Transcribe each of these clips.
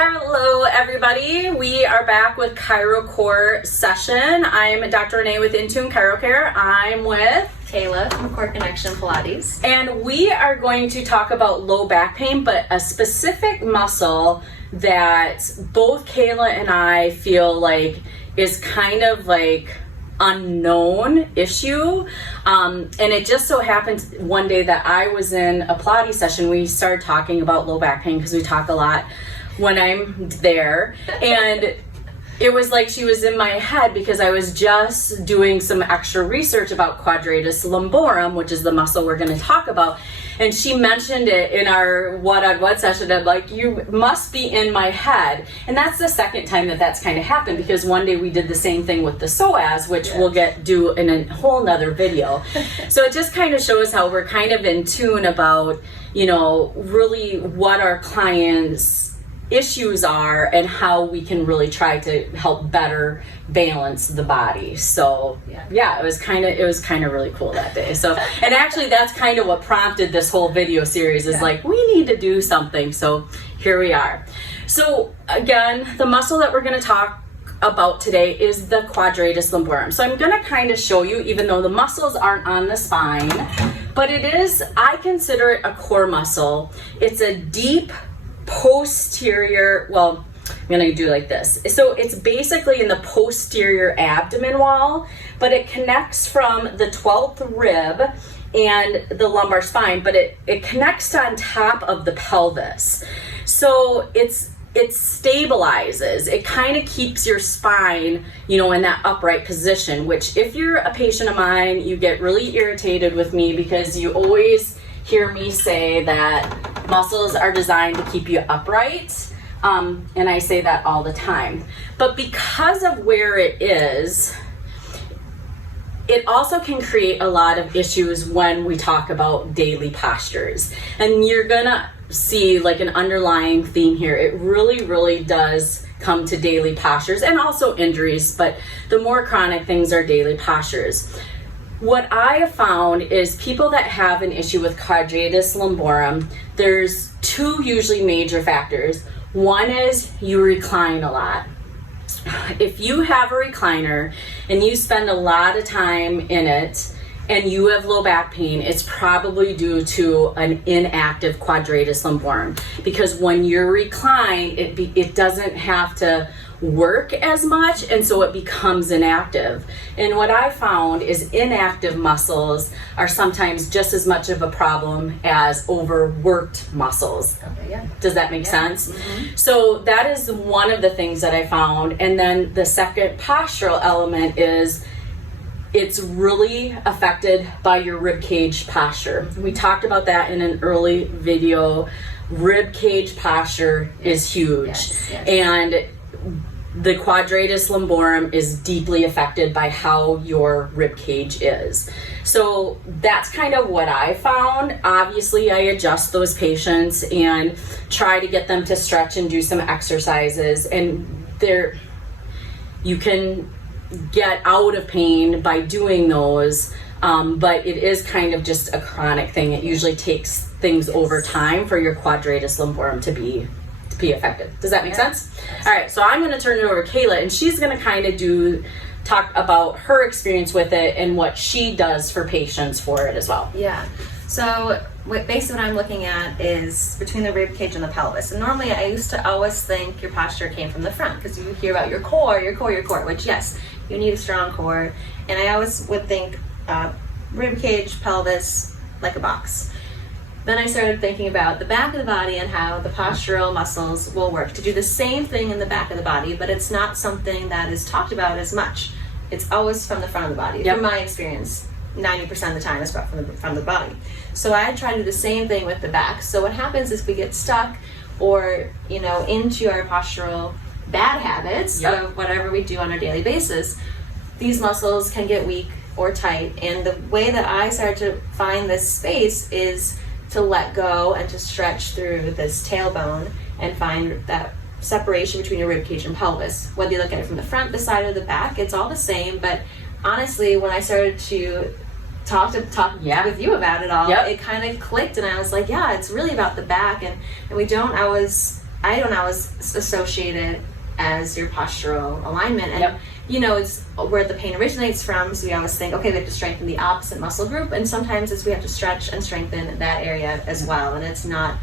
Hello everybody, we are back with ChiroCore session. I'm Dr. Renee with Intun ChiroCare. I'm with Kayla from Core Connection Pilates. And we are going to talk about low back pain, but a specific muscle that both Kayla and I feel like is kind of like unknown issue. And it just so happened one day that I was in a Pilates session, we started talking about low back pain because we talk a lot when I'm there. And it was like she was in my head because I was just doing some extra research about quadratus lumborum, which is the muscle we're going to talk about. And she mentioned it in our what session. I'm like, you must be in my head. And that's the second time that that's kind of happened, because one day we did the same thing with the psoas, which we'll do in a whole nother video. So it just kind of shows how we're kind of in tune about, you know, really what our clients' issues are and how we can really try to help better balance the body. So yeah, it was kind of really cool that day. So, and actually that's kind of what prompted this whole video series is like, we need to do something. So here we are. So again, the muscle that we're going to talk about today is the quadratus lumborum. So I'm going to kind of show you, even though the muscles aren't on the spine, but it is, I consider it a core muscle. It's a deep posterior, well, I'm gonna do like this. So it's basically in the posterior abdomen wall, but it connects from the 12th rib and the lumbar spine, but it connects on top of the pelvis. So it stabilizes, it kind of keeps your spine, you know, in that upright position, which if you're a patient of mine, you get really irritated with me because you always hear me say that muscles are designed to keep you upright, and I say that all the time. But because of where it is, it also can create a lot of issues when we talk about daily postures. And you're gonna see like an underlying theme here. It really does come to daily postures and also injuries, but the more chronic things are daily postures. What I have found is people that have an issue with quadratus lumborum, there's two usually major factors. One is you recline a lot. If you have a recliner and you spend a lot of time in it and you have low back pain, it's probably due to an inactive quadratus lumborum, because when you're reclined, it doesn't have to work as much, and so it becomes inactive. And what I found is inactive muscles are sometimes just as much of a problem as overworked muscles. Okay, yeah. Does that make sense? Mm-hmm. So that is one of the things that I found. And then the second postural element is it's really affected by your rib cage posture. We talked about that in an early video. Rib cage posture is huge. Yes. And the quadratus lumborum is deeply affected by how your rib cage is. So that's kind of what I found. Obviously, I adjust those patients and try to get them to stretch and do some exercises. And you can get out of pain by doing those, but it is kind of just a chronic thing. It usually takes things over time for your quadratus lumborum to be effective. Does that make sense? All right, so I'm going to turn it over to Kayla, and she's going to kind of talk about her experience with it and what she does for patients for it as well. Yeah. So basically what I'm looking at is between the rib cage and the pelvis. And normally I used to always think your posture came from the front, because you hear about your core, which yes, you need a strong core. And I always would think rib cage, pelvis, like a box. Then I started thinking about the back of the body and how the postural muscles will work to do the same thing in the back of the body, but it's not something that is talked about as much. It's always from the front of the body. From my experience, 90% of the time it's from the front of the body. So I try to do the same thing with the back. So what happens is we get stuck or, you know, into our postural bad habits of whatever we do on a daily basis. These muscles can get weak or tight. And the way that I started to find this space is to let go and to stretch through this tailbone and find that separation between your rib cage and pelvis. Whether you look at it from the front, the side, or the back, it's all the same. But honestly, when I started to talk with you about it all, it kind of clicked, and I was like, yeah, it's really about the back, and we don't always I don't always associate it as your postural alignment. And Yep. you know, it's where the pain originates from, so we always think, okay, we have to strengthen the opposite muscle group, and sometimes it's we have to stretch and strengthen that area as well. And it's not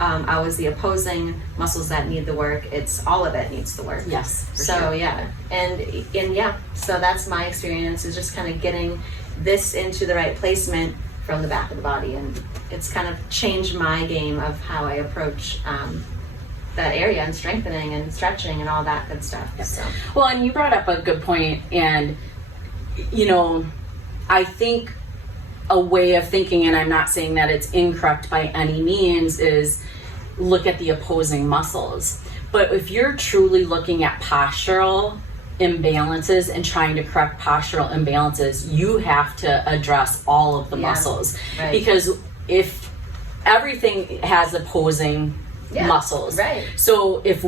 always the opposing muscles that need the work, it's all of it needs the work. Yes. For So sure. yeah, and yeah, so that's my experience, is just kind of getting this into the right placement from the back of the body, and it's kind of changed my game of how I approach that area, and strengthening and stretching and all that good stuff. So Well, and you brought up a good point, and you know, I think a way of thinking, and I'm not saying that it's incorrect by any means, is look at the opposing muscles. But if you're truly looking at postural imbalances and trying to correct postural imbalances, you have to address all of the muscles. Right. Because if everything has opposing muscles. Right. So if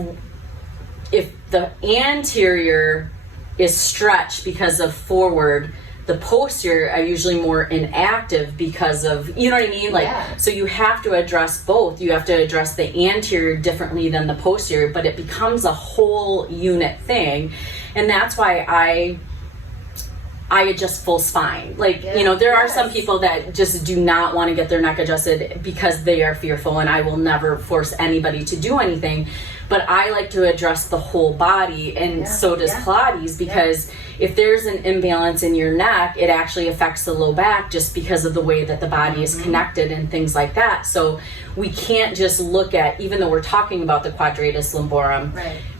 the anterior is stretched because of forward, the posterior are usually more inactive because of, you know what I mean? Like, so you have to address both. You have to address the anterior differently than the posterior, but it becomes a whole unit thing. And that's why I adjust full spine. Like, you know, there are some people that just do not want to get their neck adjusted because they are fearful, and I will never force anybody to do anything. But I like to address the whole body, and so does Pilates, because if there's an imbalance in your neck, it actually affects the low back just because of the way that the body is connected and things like that. So we can't just look at, even though we're talking about the quadratus lumborum,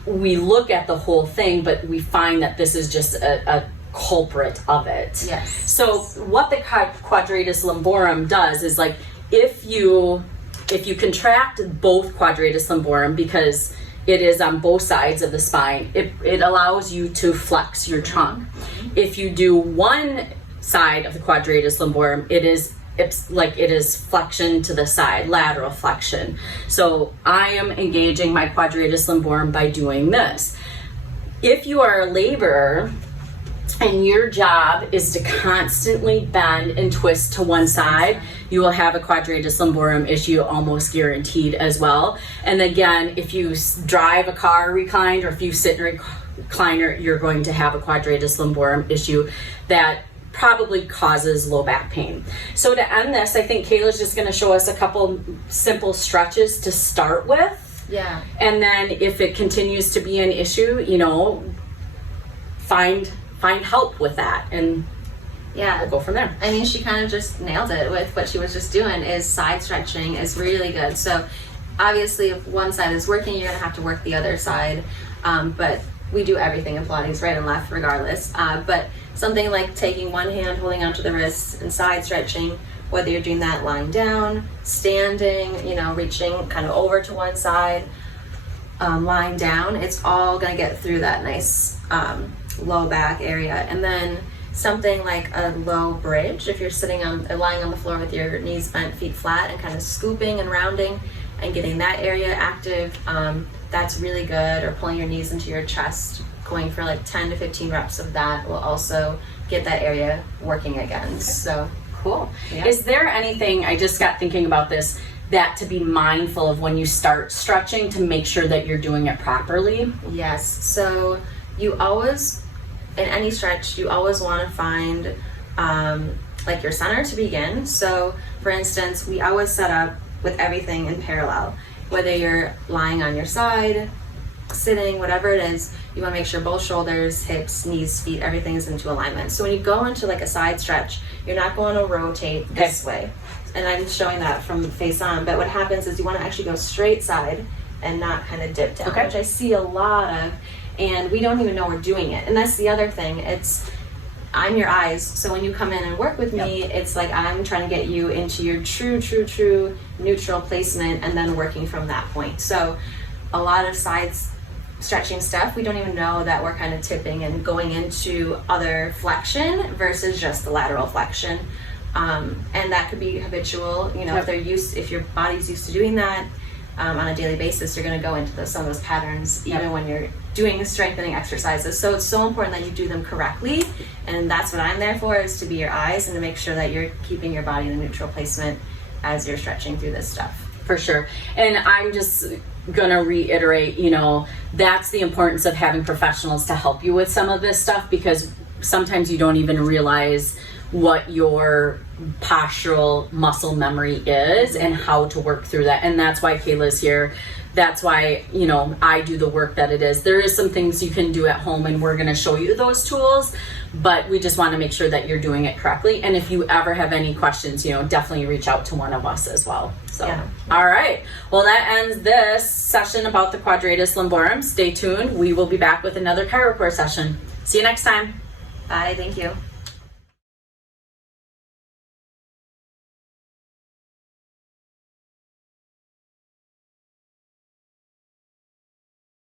we look at the whole thing, but we find that this is just a culprit of it. Yes. So what the quadratus lumborum does is, like, if you contract both quadratus lumborum, because it is on both sides of the spine, it allows you to flex your trunk. If you do one side of the quadratus lumborum, it is flexion to the side, lateral flexion. So I am engaging my quadratus lumborum by doing this. If you are a laborer and your job is to constantly bend and twist to one side, you will have a quadratus lumborum issue almost guaranteed as well. And again, if you drive a car reclined, or if you sit in a recliner, you're going to have a quadratus lumborum issue that probably causes low back pain. So to end this, I think Kayla's just going to show us a couple simple stretches to start with. Yeah. And then if it continues to be an issue, you know, find help with that, and we'll go from there. I mean, she kind of just nailed it with what she was just doing. Is side stretching is really good. So obviously, if one side is working, you're gonna have to work the other side. But we do everything in Pilates, right and left, regardless. But something like taking one hand, holding onto the wrists, and side stretching, whether you're doing that lying down, standing, you know, reaching kind of over to one side, lying down, it's all gonna get through that nice low back area. And then something like a low bridge, if you're sitting on or lying on the floor with your knees bent, feet flat, and kind of scooping and rounding and getting that area active, that's really good. Or pulling your knees into your chest, going for like 10 to 15 reps of that will also get that area working again. So cool. Is there anything, I just got thinking about this, that to be mindful of when you start stretching to make sure that you're doing it properly? Yes. So you always, in any stretch, you always want to find like your center to begin. So for instance, we always set up with everything in parallel. Whether you're lying on your side, sitting, whatever it is, you want to make sure both shoulders, hips, knees, feet, everything is into alignment. So when you go into like a side stretch, you're not going to rotate this way. And I'm showing that from face on, but what happens is you want to actually go straight side and not kind of dip down, which I see a lot of, and we don't even know we're doing it. And that's the other thing. I'm your eyes, so when you come in and work with me, it's like I'm trying to get you into your true neutral placement, and then working from that point. So a lot of sides stretching stuff, we don't even know that we're kind of tipping and going into other flexion versus just the lateral flexion. And that could be habitual, you know, if your body's used to doing that on a daily basis, you're going to go into some of those patterns even when you're doing strengthening exercises. So it's so important that you do them correctly, and that's what I'm there for, is to be your eyes and to make sure that you're keeping your body in a neutral placement as you're stretching through this stuff. For sure. And I'm just gonna reiterate, you know, that's the importance of having professionals to help you with some of this stuff, because sometimes you don't even realize what your postural muscle memory is and how to work through that. And that's why Kayla's here. That's why, you know, I do the work that it is. There is some things you can do at home, and we're going to show you those tools, but we just want to make sure that you're doing it correctly. And if you ever have any questions, you know, definitely reach out to one of us as well. So, Yeah. All right. Well, that ends this session about the quadratus lumborum. Stay tuned. We will be back with another ChiroCore session. See you next time. Bye. Thank you.